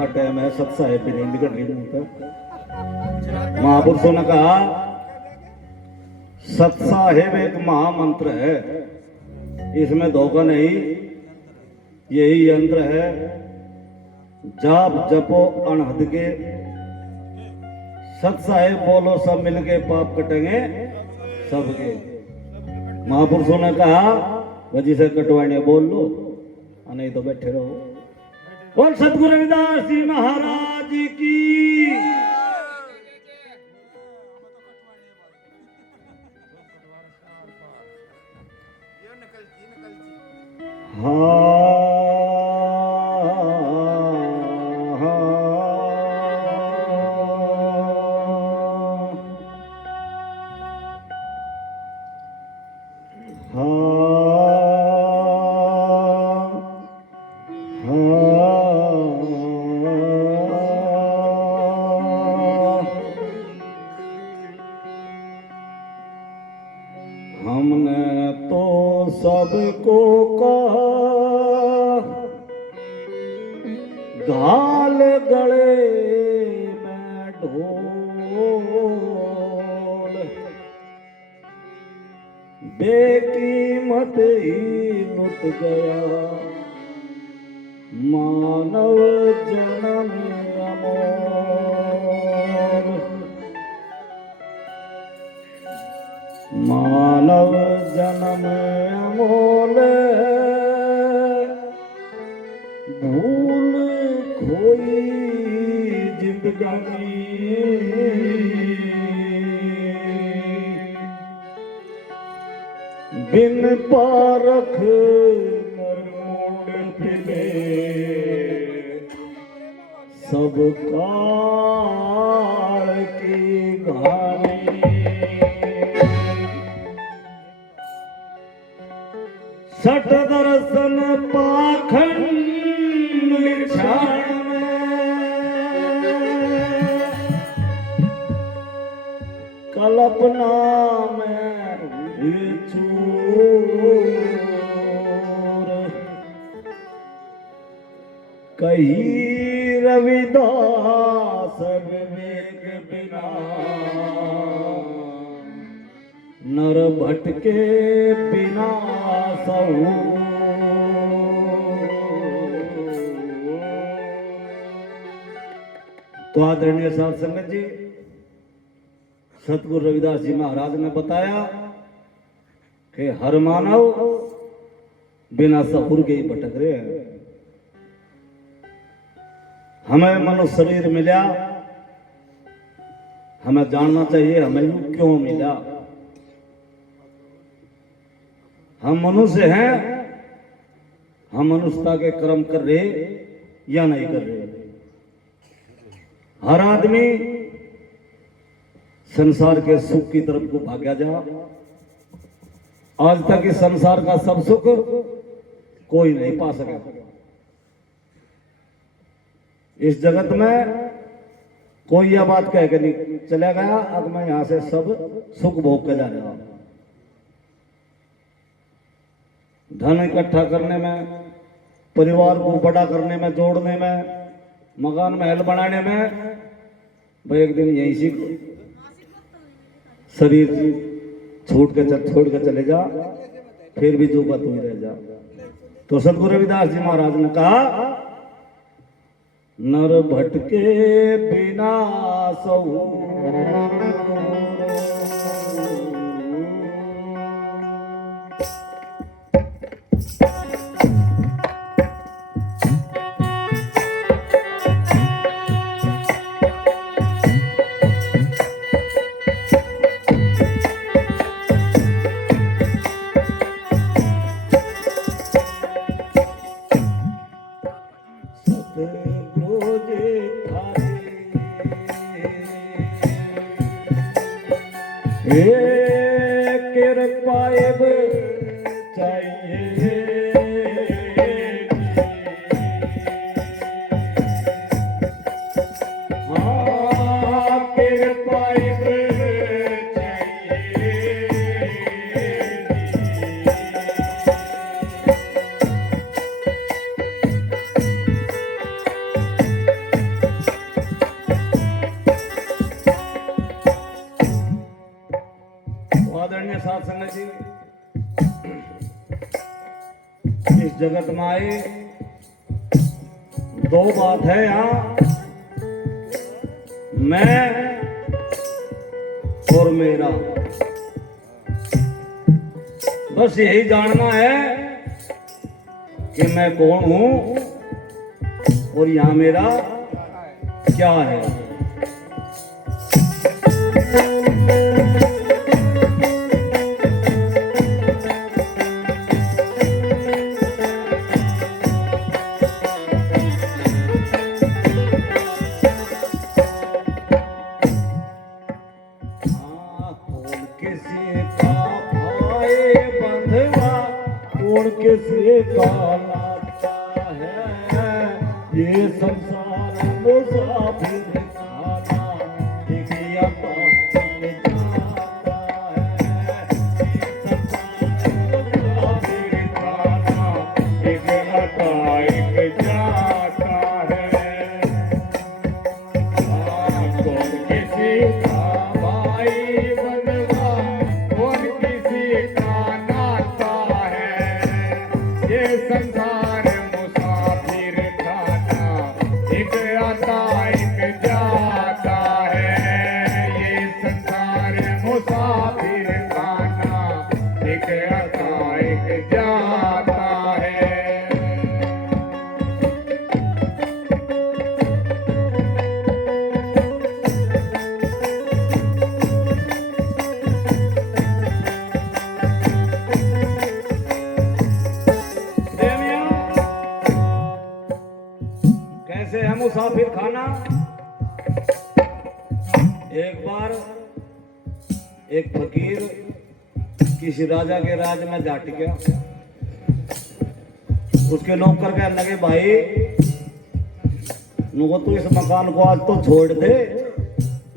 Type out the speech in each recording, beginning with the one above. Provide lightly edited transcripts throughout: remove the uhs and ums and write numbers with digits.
का टाइम है, सत्सा है बिरेंद्र का ड्रीम होता। महापुरुषों ने कहा सत्साहेब एक महामंत्र है, इसमें धोखा नहीं, यही यंत्र है। जाप जपो अनहद के, सत्साहेब बोलो सब मिलके पाप कटेंगे सबके। महापुरुषों ने कहा वजी से कटवाने बोल लो, नहीं तो बैठे रहो। बोल सतगुरु रविदास जी महाराज की। हमने तो सबको कहा घाल गले में ढोल, बेकीमत ही लुट गया मानव जन्म अमोल। मानव जन्म अमोल, भूल खोई जिंदगानी, बिन पारख नरमोड़ फिरे सब काल की कहानी। सठ दर्शन पाखंड निछाण कल्पना में चूर, कही रविदास विवेक बिना नर भटके बिना सहू। तो आदरणीय साध संगत जी, सतगुरु रविदास जी महाराज ने बताया कि हर मानव बिना सहूर के ही भटक रहे हैं। हमें मनुष्य शरीर मिला, हमें जानना चाहिए हमें क्यों मिला। हम मनुष्य हैं, हम मनुष्यता के कर्म कर रहे या नहीं कर रहे। हर आदमी संसार के सुख की तरफ को भाग्या जा। आज तक इस संसार का सब सुख कोई नहीं पा सका। इस जगत में कोई यह बात कह के नहीं चला गया अब मैं यहां से सब सुख भोग के जा रहा हूं। धन इकट्ठा करने में, परिवार को बड़ा करने में, जोड़ने में, मकान महल बनाने में, भाई एक दिन यहीं से शरीर छोड़ के चले जा, फिर भी जो बात हुई रह जा। तो सतगुरु रविदास जी महाराज ने कहा नर भटके बिना सहू। कृपाएब चाहिए हाँ कृपाएब चाहिए। आदरणीय साथ संगत जी, इस जगत में आए दो बात है यहाँ, मैं और मेरा। बस यही जानना है कि मैं कौन हूं और यहाँ मेरा क्या है। किसी का नाता है ये संसार मुसाफिर खाना, एक यात्रा में जाता है। ये संसार मुसाफिर खाना, एक यात्रा एक जाता है। कौन किसी का भाई बनवा, कौन किसी का नाता है। ये संसार मुसाफिर खाना, एक आता एक जाता है। ये संसार मुसाफिर खाना, एक आता एक जाता है। कैसे है मुसाफिर खाना। एक बार एक फकीर किसी राजा के राज में जा टिका। उसके नौकर कहने लगे, भाई नुको तू इस मकान को आज तो छोड़ दे।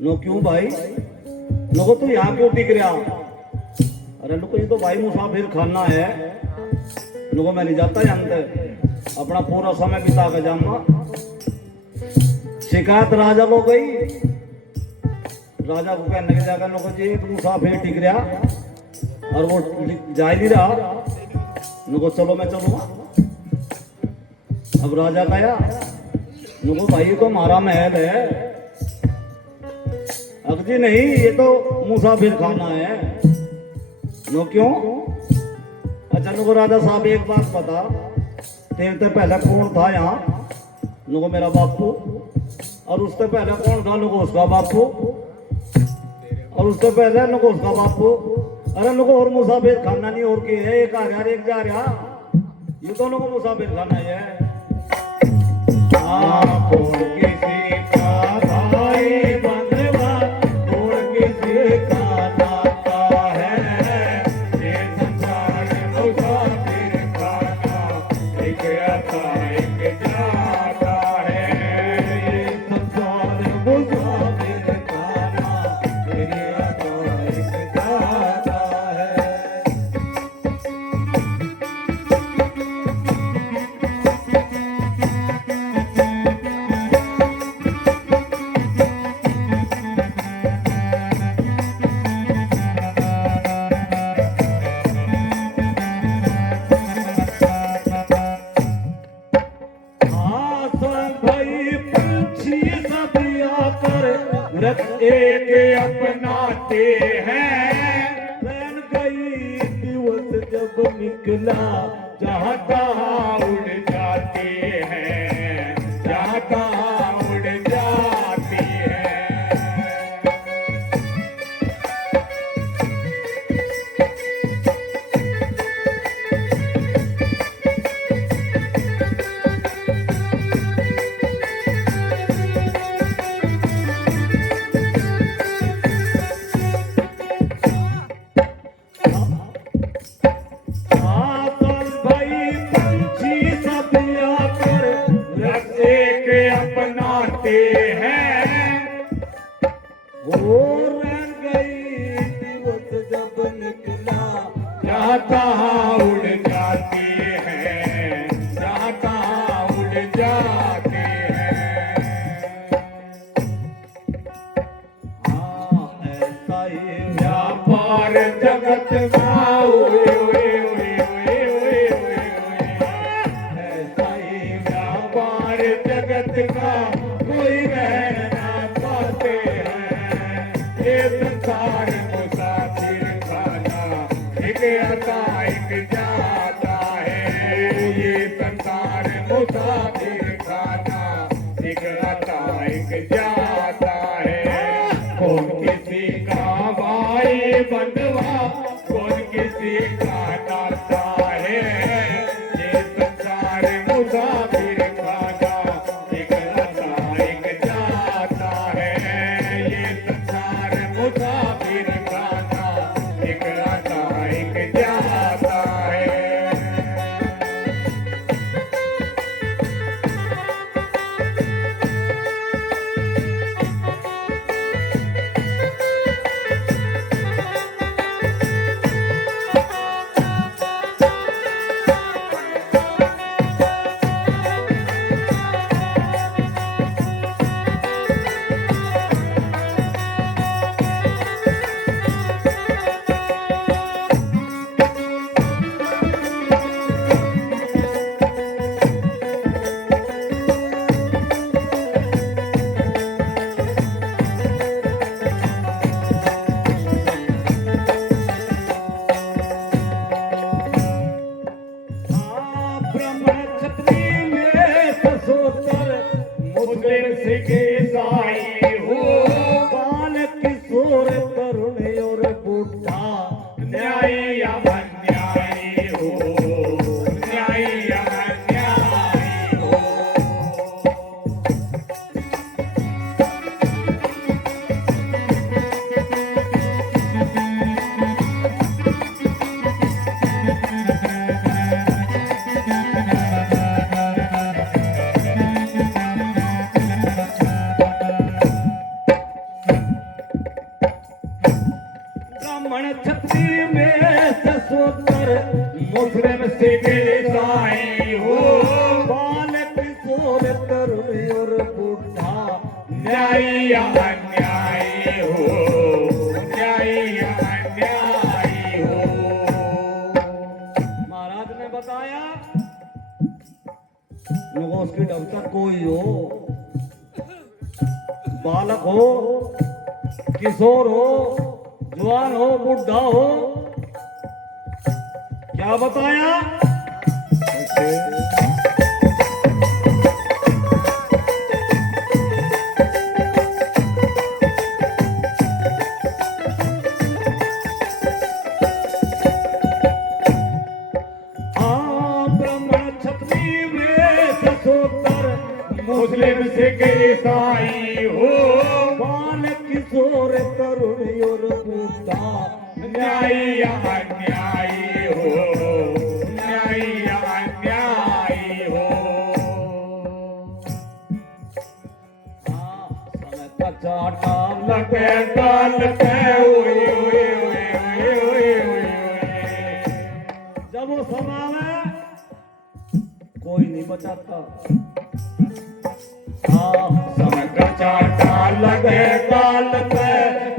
नो क्यों भाई, नुको तू यहाँ क्यों टिक रहा। अरे नुको ये तो भाई मुसाफिर खाना है, नुको मैं नहीं जाता जानते, अपना पूरा समय बिता कर जाऊंगा। शिकायत राजा को गई। राजा को कहने लगे जाकर लोगों जी एक मुसाफिर टिक रहा और वो जा ही नहीं रहा। नुको चलो मैं चलूंगा। अब राजा गया, नुको भाई ये तो हमारा महल है। अब जी नहीं, ये तो मुसाफिर खाना है। नो क्यों। अच्छा नुको राजा साहब एक बात बता, तेरे से पहले कौन था यहाँ। नुको मेरा बापू। और उससे पहले कौन था। नुको उसका बापू। और उससे पहले नुको उसका बापू। अरे नुको और मुसाफिर खाना नहीं और के है, एक आ रहा एक जा रहा, ये दोनों को मुसाफिर खाना है। किसी का भाई बनवा, कौन किसी का नाता है। ये संसार मुसाफिर खाना, एक आता एक जाता है। ये संसार मुसाफिर खाना, एक आता एक जाता है। एक अपनाते हैं। बन गई दिवस जब निकला, जहाँ तहाँ उड़ जाते हैं, जहाँ तहाँ उड़ जाते हैं। अपनाते हैं। वो रह गई दिवस जब निकला, जहाँ तहाँ उड़ जाते हैं, जहाँ तहाँ उड़ जाते हैं। हाँ ऐसा ही व्यापार व्यापार जगत का ओए ओए ओए ओए ओए ओए ऐसा ही व्यापार जगत का कोई रह ना पाते हैं ये संसार मुसाफिर खाना एक आता एक जाता है ये संसार मुसाफिर खाना एक आता एक जाता है कौन किसी का भाई बंधवा कौन किसी का नाता है ये संसार मुसाफिर खाना एक आता एक जाता है ये संसार मुसाफिर खाना एक आता एक जाता है ब्राह्मण क्षत्रिय में ससोतर मुस्लिम सिख ईसाई हो बाल किशोर तरुण और बूढ़ा न्यायी या अन्यायी हो न्यायी या अन्यायी हो ब्राह्मण क्षत्रिय में ससोतर मुस्लिम सिख ईसाई हो बाल किशोर तरुण और बूढ़ा न्यायी या अन्यायी हो न्यायी या अन्यायी हो महाराज ने बताया लोगों की डॉक्टर कोई हो बालक हो किशोर हो जवान हो बुढ़ा हो क्या बताया ब्राह्मण क्षत्रिय में ससोतर मुस्लिम सिख ईसाई हो बाल किशोर तरुण और बूढ़ा न्यायी या अन्यायी हो न्यायी या अन्यायी हो समय का चाटा लगे काल पे ओए ओए ओए ओए ओए ओए जब वो समय में कोई नहीं बचाता समय का चाटा लगे काल पे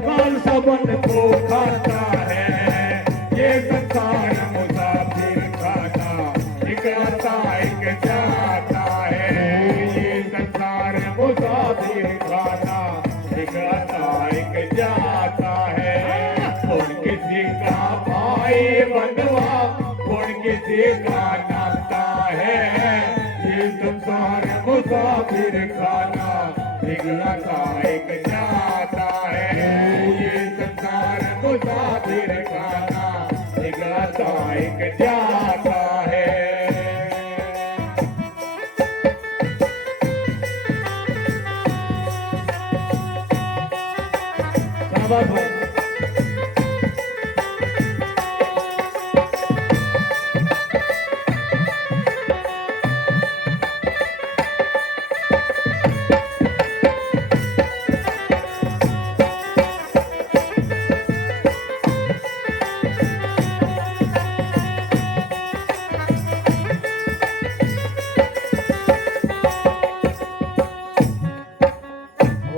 काल सबन को खाता है ये संसार मुसाफिर खाना एक आता एक जाता है ये संसार मुसाफिर खाना एक आता एक जाता है कौन किसी का भाई बंधवा कौन किसी का नाता है ये संसार मुसाफिर खाना एक आता एक जाता है ये संसार मुसाफिर खाना एक आता एक जाता है शाबाश भाई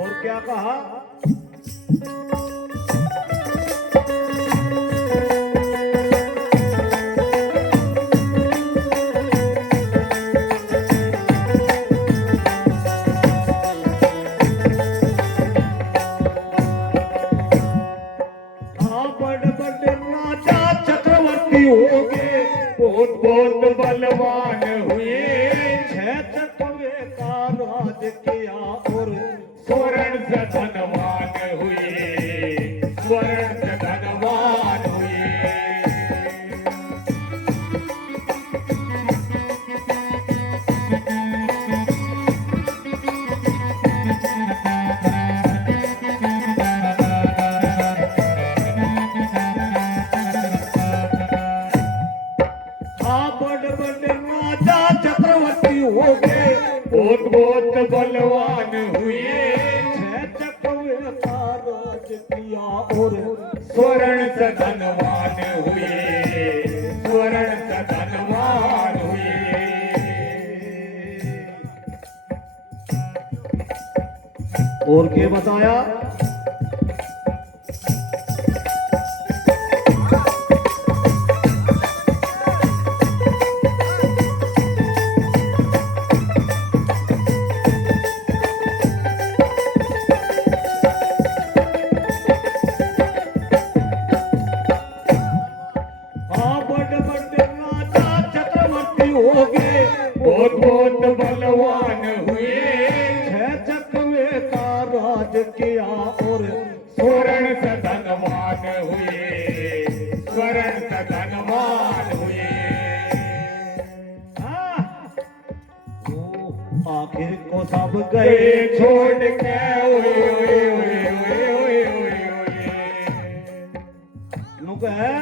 और क्या कहा बड़े राजा चक्रवर्ती हो गए, बहुत बहुत बलवान हुए, छह चकवे का राज किया और स्वर्ण से धनवान हुए, स्वर्ण से धनवान हुए। हो गए, बहुत बहुत बलवान हुए, छह चकवे का राज किया और स्वर्ण से धनवान हुए, स्वर्ण से धनवान हुए। और क्या बताया? हो गए, बहुत बहुत बलवान हुए, छह चकवे का राज किया और स्वर्ण से धनवान हुए, स्वर्ण से धनवान हुए। आखिर को सब गए गए छोड़ के, ओए ओए ओए ओए ओए ओए ओए। नुक है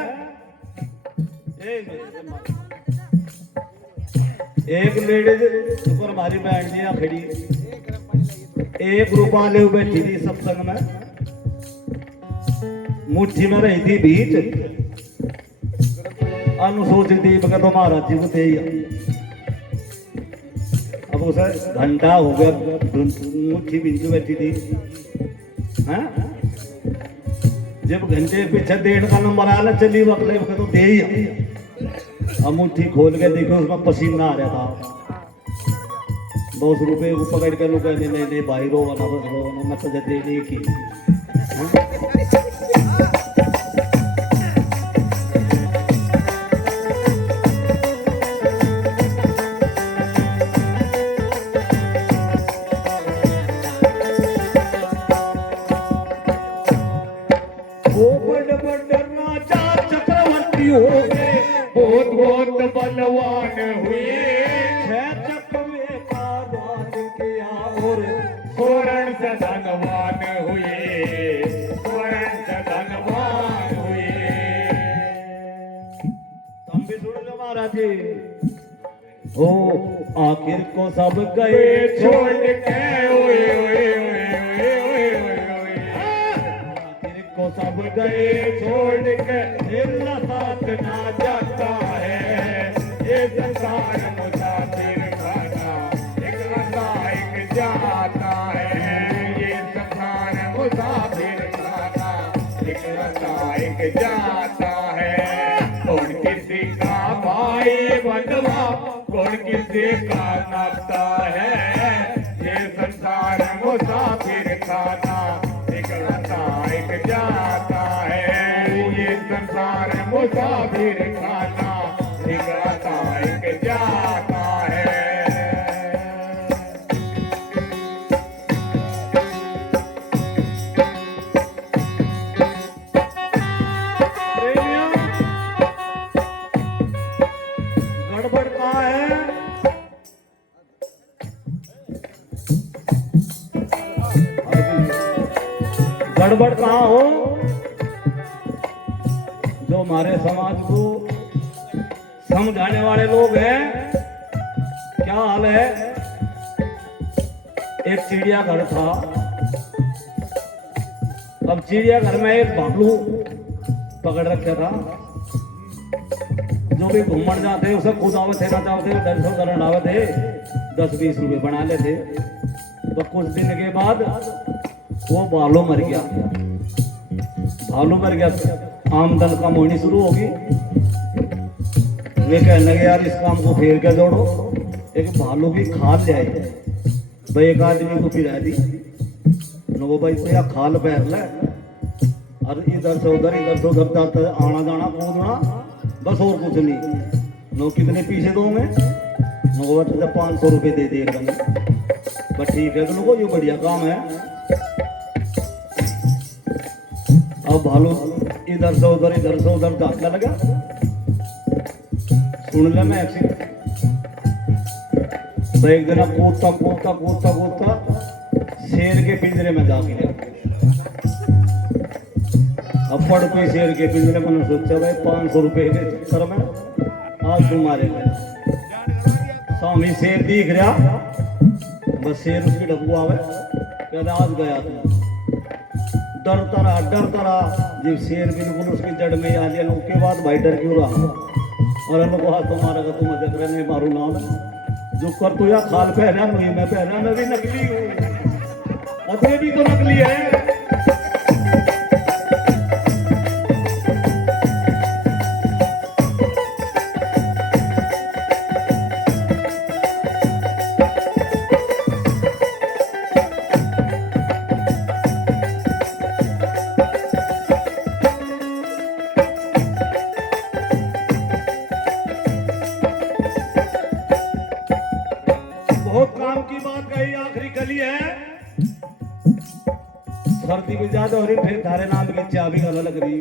एक लेडीज ऊपर हमारी बहन जी खड़ी, एक रूपा ले बैठी थी सत्संग में, मुट्ठी में रही थी बीच, अनुसोच थी बका तो महाराज जी को थे ही। अब उसे घंटा हो गया मुट्ठी बीच बैठी थी, हैं? जब घंटे पीछे 1.5 का नंबर आया ना, चली वकले बका तो दे ही। अब मुट्ठी खोल के देखो उसमें पसीना आ रहा था। 200 रुपये को पकड़ के लोग कहने नहीं नहीं भाई रो वाला बस रो वाला, मैं तो दे नहीं की। वो बड़े बड़े राजा चक्रवर्ती हो गए, बहुत बहुत बलवान हुए, छह चकवे का राज किया और स्वर्ण से धनवान हुए, स्वर्ण से धनवान हुए। तुम भी सुन लो महाराज जी। ओ आखिर को सब गए छोड़ के, ओए ओए ओए ओए ओए ओए ओए। आखिर को सब गए गए छोड़ के, दिल साथ ना जाता है, ये संसार मुसाफिर खाना, एक आता एक जाता है, ये संसार मुसाफिर खाना, एक आता एक जाता है। कौन किसी का भाई बंधवा, कौन किसी का नाता है, ये संसार मुसाफिर खाना, एक आता एक जाता है, ये संसार मुसाफिर खाना, एक आता एक जाता है। गड़बड़ कहाँ है? गड़बड़ कहाँ हो? जो हमारे समाज को समझाने वाले लोग हैं, क्या हाल है? एक चिड़ियाघर था, अब चिड़ियाघर में एक भालू पकड़ रखा था। जो भी घूमन जाते उसे खुद आवत थे ना चाहते 250 करण आवत थे, 10-20 रुपए बना लेते। तो कुछ दिन के बाद वो भालू मर गया। भालू मर गया, आमदन कम होनी शुरू होगी। वे कहने लगे यार इस काम को फेर के जोड़ो, एक भालू की खाल ले आए। भाई एक आदमी को पिला दी, नो भाई तो यार खाल पैर ले, और इधर से उधर जाता है, आना जाना कूदना, बस और कुछ नहीं। नो कितने पीछे दोगे? नो जब 500 रुपये दे दे एकदम, बस ठीक है। तो लोगों ये बढ़िया काम है। अब भालू इधर से उधर जाने लगा। सुन ले मैं एक्सीडेंट, तो एक दिन कूदता शेर के पिंजरे में जा गिरा। अब पड़ कोई शेर के पिंजरे में, सोचा भाई 500 रुपये के चक्कर में आज तुम मारे गए। स्वामी शेर दिख रहा, बस शेर उसकी डब्बू आवे, कहते आज गया तुम। डरता रहा जब शेर बिल्कुल उसकी जड़ में आ लिया। उसके बाद भाई डर क्यों रहा? और हम लोग हाथ तो मारेगा, तुम देख रहे नहीं मारू नाम जो कर तो या खाल पहना नहीं, मैं पहना, मैं भी नकली हूँ, अतः भी तो नकली है। बहुत काम की बात कही, आखिरी कली है। सर्दी भी ज्यादा हो रही, फिर थारे नाम की चाय भी गला लग रही।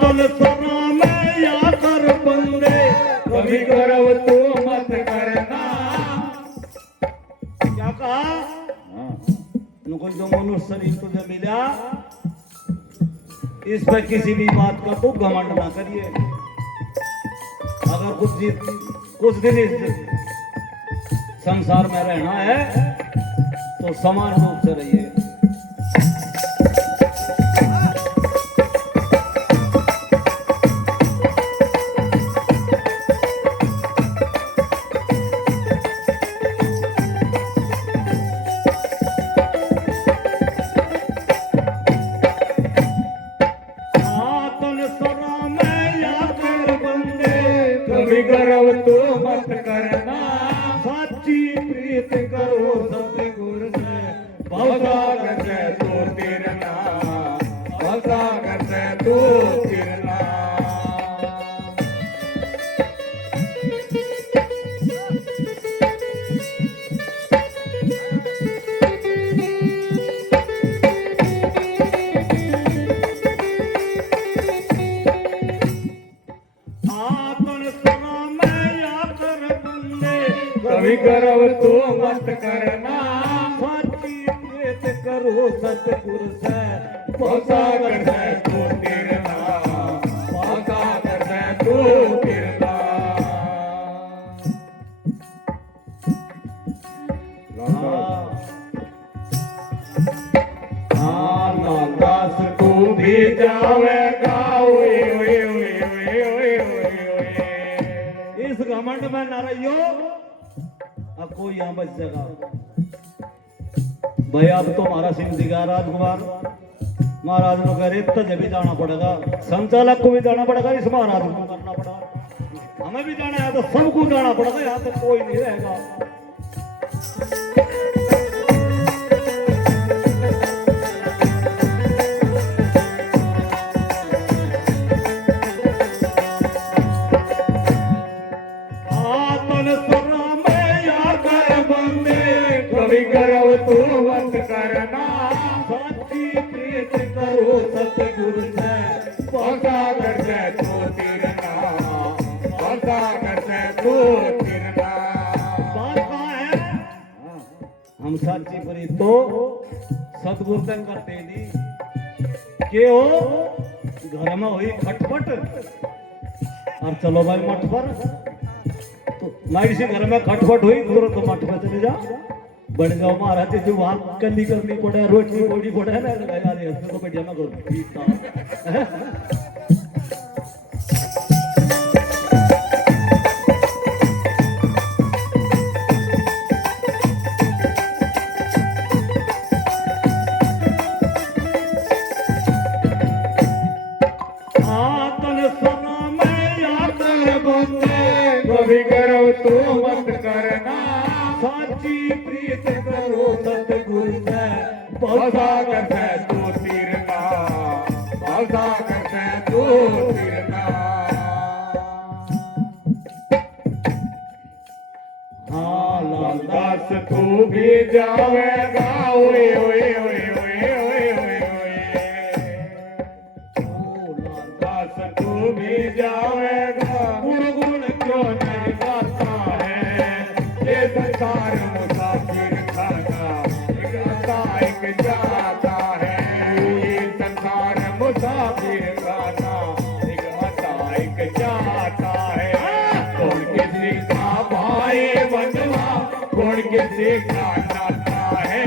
तुल सना में या कर बंदे, कभी गौरव तू मत करना। क्या कहा? कोई जो मनुष्य शरीर तुझे मिला, इस पर किसी भी बात का तो घमंड ना करिए। अगर कुछ दिन इस संसार में रहना है तो समान रूप से रहिए। कभी गौरव तू मत करना। साची प्रीत करो सतगुर से, भवसागर से तू तिरना, भवसागर से तू तिरना। कभी गौरव तू मत करना। साची प्रीत करो सतगुर से, भवसागर से तू तिरना, भवसागर से तू तिरना। दास तू भी जावेगा। इस घमंड में न रहियो, अब कोई यहाँ बच जाएगा। भाई अब तो हमारा सिंह दिखा राजकुमार महाराज लोग कह रहे तुझे भी जाना पड़ेगा, संचालक को भी जाना पड़ेगा, इस महाराज को करना पड़ेगा, हमें भी जाना है तो सबको जाना पड़ेगा, यहाँ तो कोई नहीं रहेगा। कभी गौरव तू मत करना। साची प्रीत करो सतगुर से, भवसागर से तू तिरना, भवसागर से तू तिरना। बात कहाँ है? हम साची प्रीत तो सतगुर से करते नहीं के हो घर में हुई खटपट और चलो भाई मठ पर, तो मैं इसी घर में खटपट हुई तुरंत तो मठ पर चले जा, बढ़ जाओ महाराज जो वहां कली करनी पड़े, रोटी बोड़ी पड़े ना, तो बढ़िया मैं करूँ ठीक था। कभी गौरव तू मत करना। साची प्रीत करो सतगुर से, भवसागर से तू सागर से तू तिरना हाँ लालदास तू भी जावेगा ओए ओए ओए ओए ओए ओए ओए लालदास तू भी जावेगा गुण क्यों नहीं गाता है ये संसार मुसाफिर खाना एक आता एक जाता है ये संसार मुसाफिर खाना एक आता एक जाता है कौन किसी का भाई बनवा कौन किसी का नाता है